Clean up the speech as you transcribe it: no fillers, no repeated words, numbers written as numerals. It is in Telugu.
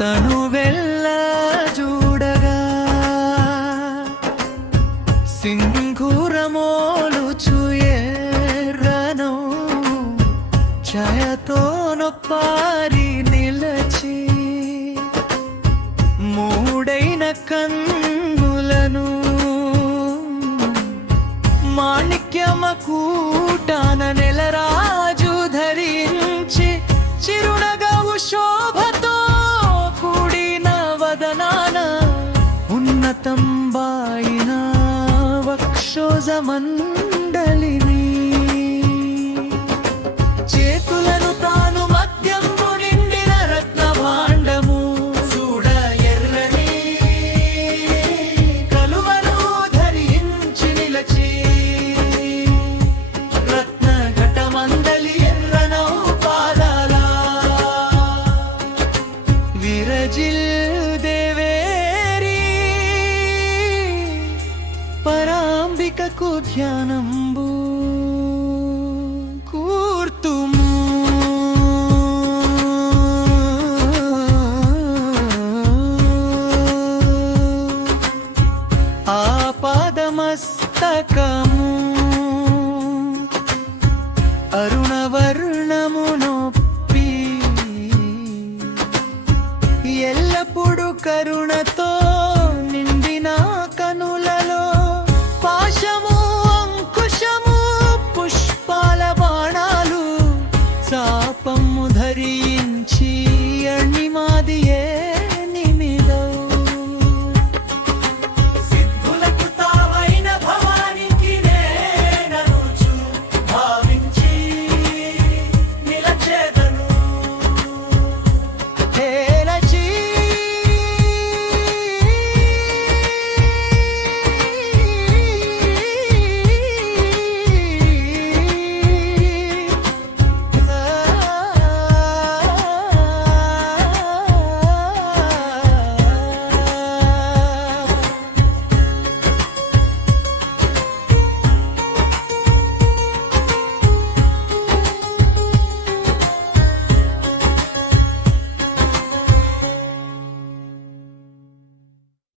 తను వెళ్ళ చూడగా సింధూరమోలుచు ఎర్రనో ఛాయతో నొప్పారి నిలచి మూడైన కన్నులను మాణిక్యమకూటాన నెలరాజు ధరించి చిరునగవు శోభతో కూడిన వదనాన ఉన్నతం బాయిన వక్షోజమండలిని చేతులను తాను మద్యంబు నిండిన రత్న భాండము చూడ ఎర్రని కలువను ధరించి నిలచి రత్న ఘటమందలి ఎర్రనౌ పాదాల విరజిల్ దేవేరి పరాంబికకు ధ్యాన